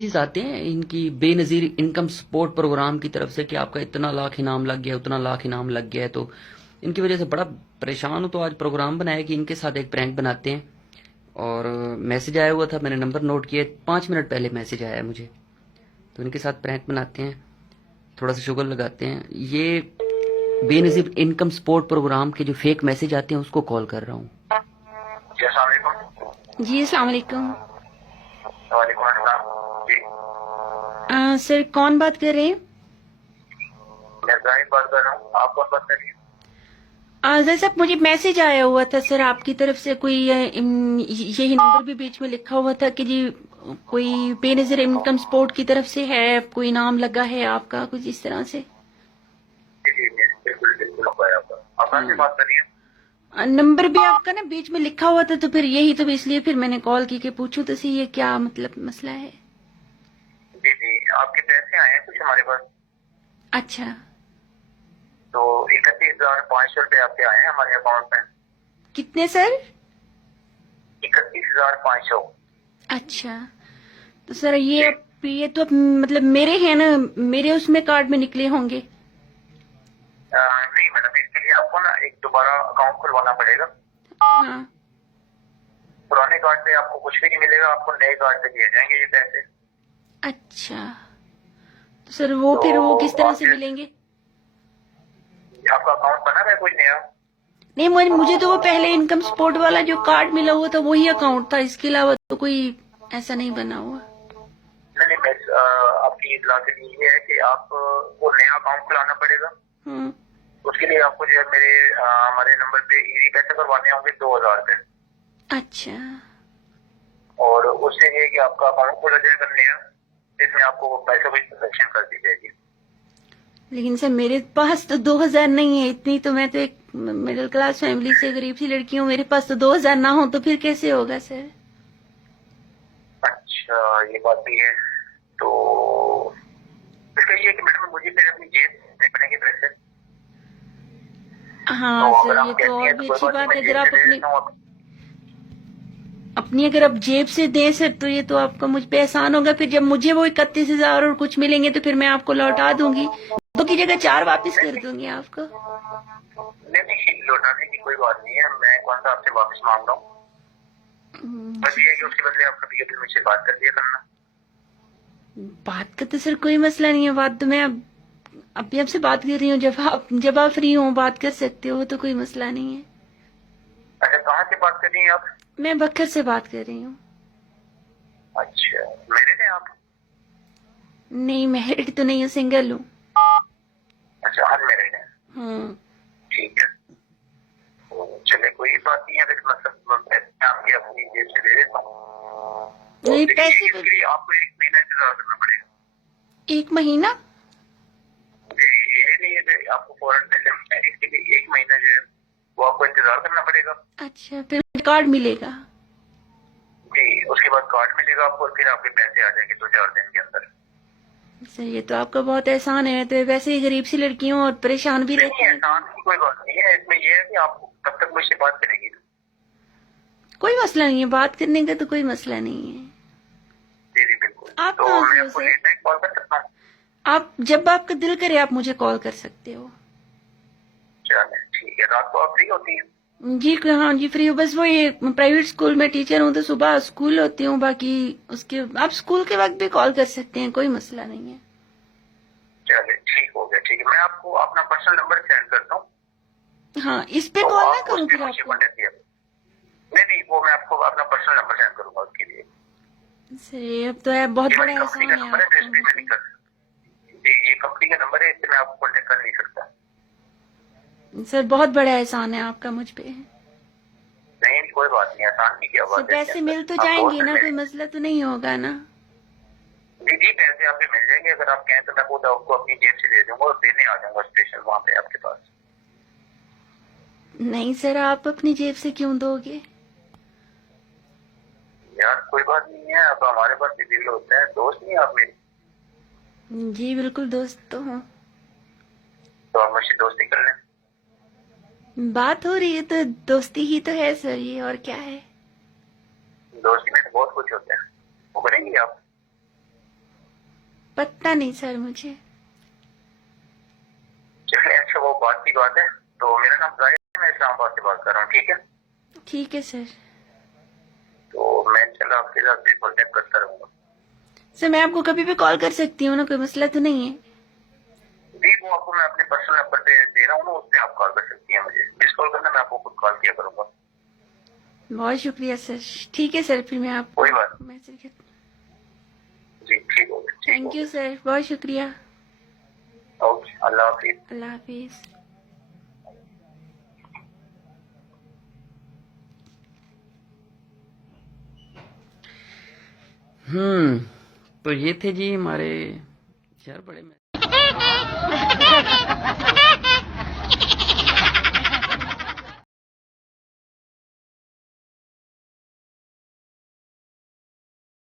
Message आते हैं इनकी बेनज़ीर इनकम सपोर्ट प्रोग्राम की तरफ से कि आपका इतना लाख इनाम लग गया, उतना लाख इनाम लग गया है। तो इनकी वजह से बड़ा परेशान हूँ। तो आज प्रोग्राम बनाया कि इनके साथ एक प्रैंक बनाते हैं। और मैसेज आया हुआ था, मैंने नंबर नोट किया, 5 मिनट पहले मैसेज आया है मुझे। तो इनके साथ प्रैंक बनाते हैं, थोड़ा सा शुगर लगाते हैं। ये बेनज़ीर इनकम सपोर्ट प्रोग्राम के जो फेक मैसेज आते हैं उसको कॉल कर रहा हूँ। जी, अस्सलाम वालेकुम। जी अस्सलाम वालेकुम। वालेकुम अस्सलाम। जी, सर कौन बात कर रहे हैं? मैं जाहिद बात कर रहा हूँ। आप कौन बात कर रही हैं? सर साहब मुझे मैसेज आया हुआ था सर आपकी तरफ से कोई यही नंबर भी बीच में लिखा हुआ था कि जी कोई बेनज़ीर इनकम सपोर्ट की तरफ से है, कोई नाम लगा है आपका, कुछ इस तरह से। जी जी जी, बिल्कुल बिल्कुल होगा आपका। आप कहाँ से हाँ, बात कर रही हैं? नंबर भी आपका ना बीच में लिखा हुआ था, तो फिर यही तो इसलिए फिर मैंने कॉल की कि पूछूं तो सही ये क्या मतलब मसला है। जी जी, आपके पैसे आए हैं कुछ हमारे पास। अच्छा, तो 31,500 रुपये आपके आए हैं हमारे अकाउंट में। कितने सर? 31,500। अच्छा, तो सर जी, ये तो अब मतलब मेरे हैं ना, मेरे उसमें कार्ड में निकले होंगे। नहीं मैडम, इसके लिए आपको ना एक दोबारा अकाउंट खुलवाना पड़ेगा। हाँ, पुराने कार्ड पे आपको कुछ भी नहीं मिलेगा, आपको नए कार्ड पे दिए जाएंगे ये पैसे। अच्छा, तो सर वो तो फिर वो किस तरह से आपके मिलेंगे? आपका अकाउंट बना है कोई नया? नहीं, मुझे तो वो पहले इनकम सपोर्ट वाला जो कार्ड मिला हुआ था वही अकाउंट था, इसके अलावा तो कोई ऐसा नहीं बना हुआ। नहीं नहीं, मैं आपकी इतला के लिए ये है कि आप वो नया अकाउंट खुलाना पड़ेगा। हम्म, उसके लिए आपको जो है हमारे नंबर पे इजी पैसे करवाने होंगे 2,000 रुपये। अच्छा, और उससे ये है कि आपका अकाउंट खोला जाएगा नया, जिसमें आपको पैसों की ट्रांजेक्शन कर दी जाएगी। लेकिन सर मेरे पास तो 2000 नहीं है, इतनी तो मैं तो एक मिडिल क्लास फैमिली से गरीब सी लड़की हूँ, मेरे पास तो 2000 ना हो तो फिर कैसे होगा सर? अच्छा, ये बात भी है। तो इसका ये है कि मैडम मुझे फिर अपनी जेब से पड़ेंगे पैसे। हाँ तो सर, अगर ये आप तो कहती और हैं तो भी कोई अच्छी बात नहीं, बात मैं है अगर जेब आप से दे अपनी देता हूँ। अपनी अगर आप जेब से दें सर तो ये तो आपका मुझ पे एहसान होगा। फिर जब मुझे वो 31,000 और कुछ मिलेंगे तो फिर मैं आपको लौटा दूंगी, दो की जगह 4 वापस कर दूंगी आपको। नहीं नहीं, लौटाने की कोई बात नहीं है, मैं कौन सा आपसे वापस मांग रहा हूँ। बस ये है कि उसके बदले आप कभी कभी मुझसे बात कर दिया करना। बात का तो सर कोई मसला नहीं है, बात तो मैं अब अभी आपसे बात कर रही हूँ, जब आप फ्री हो बात कर सकते हो, तो कोई मसला नहीं है। अच्छा, कहाँ से बात कर रही हैं आप? मैं बखर से बात कर रही हूँ। अच्छा, मैरिड हैं आप? नहीं, मैरिड तो नहीं हूँ, सिंगल हूँ। अच्छा, अनमैरिड हैं। हम्म, ठीक है, तो चले कोई बात नहीं है। फिर मतलब पैसे आपकी अपनी जेब से दे देता हूँ। तो नहीं देखिए, पैसे तो इसके लिए आपको 1 महीना इंतजार करना पड़ेगा। 1 महीना? ये नहीं है कि आपको फौरन पैसे मिलेंगे, इसके लिए 1 महीना जो है वो आपको इंतजार करना पड़ेगा। अच्छा, फिर कार्ड मिलेगा? जी, उसके बाद कार्ड मिलेगा आपको और फिर आपके पैसे आ जाएंगे 2-4 दिन के अंदर। सर ये तो आपका बहुत एहसान है, तो वैसे ही गरीब सी लड़की हूँ और परेशान भी नहीं, रहती है। एहसान की कोई बात नहीं है इसमें। ये है कि आप तब तक मुझसे बात करेंगी। कोई मसला नहीं है, बात करने का तो कोई मसला नहीं है। जी जी बिल्कुल। आप तो कहाँ से मैं हो आपको सर? लेट नाइट कॉल कर सकता हूँ? आप जब आपका दिल करे आप मुझे कॉल कर सकते हो। चलिए ठीक है, रात को आप फ्री होती है? जी हाँ जी, फ्री हो। बस वो ये प्राइवेट स्कूल में टीचर हूँ तो सुबह स्कूल होती हूँ, बाकी उसके आप स्कूल के वक्त भी कॉल कर सकते हैं, कोई मसला नहीं है। चलिए ठीक हो गया, ठीक है। मैं आपको अपना पर्सनल नंबर सेंड करता हूँ, हाँ, इस पे तो कॉल ना आप उस करूँ पर फिर मुझे आपको? कॉन्टेक्ट किया। नहीं नहीं, वो मैं आपको अपना पर्सनल नंबर सेंड करूंगा उसके लिए। सर ये अब तो है, बहुत ये बड़ा हमारी कंपनी का एहसान है नंबर है, तो आपका इस मुझ पर मैं नहीं पे। कर सकता। जी, ये कंपनी का नंबर है, इससे मैं आपको कॉन्टेक्ट कर नहीं सकता। सर बहुत बड़ा एहसान है आपका मुझ पे। नहीं कोई बात नहीं, आसान की क्या सर बात है इसके पैसे मिल तो अंदर। आप जाएंगे दोस्त हैं ना, कोई मेरे। मसला तो नहीं होगा ना? जी जी, पैसे आपके मिल जाएंगे। अगर आप कहें तो मैं खुद आपको अपनी जेब से दे दूंगा और देने आ जाऊंगा स्पेशल वहाँ पे आपके पास। नहीं सर, आप अपनी जेब से क्यों दोगे? यार कोई बात नहीं है, अब हमारे पास भी दिल होता है। दोस्त नहीं आप मेरी, जी बिल्कुल, दोस्त तो हूँ। तो आप मुझसे दोस्ती कर लें। बात हो रही है तो दोस्ती ही तो है सर, ये और क्या है। दोस्ती में तो बहुत कुछ होता है, वो करेंगी आप? पता नहीं सर मुझे। चलिए अच्छा, वो बात की बात है। तो मेरा नाम जाहिर है, मैं इस्लामाबाद से बात कर रहा हूँ, ठीक है। ठीक है सर। तो मैं चलो आपके साथ भी कॉन्टेक्ट करता रहूंगा। सर मैं आपको कभी भी कॉल कर सकती हूँ ना, कोई मसला तो नहीं है? जी वो आपको मैं अपने पर्सनल नंबर पे दे रहा हूँ ना, उस पर आप कॉल कर सकती हैं। मुझे मिस कॉल करना, मैं आपको खुद कॉल किया करूंगा। बहुत शुक्रिया सर। ठीक है सर, फिर मैं आपको कोई बात मैसेज करती हूँ। जी, ठीक हो गया, ठीक थैंक हो यू सर, बहुत शुक्रिया। गया। ओके, अल्लाह हाफिज। अल्लाह हाफिज। तो ये थे जी हमारे यार बड़े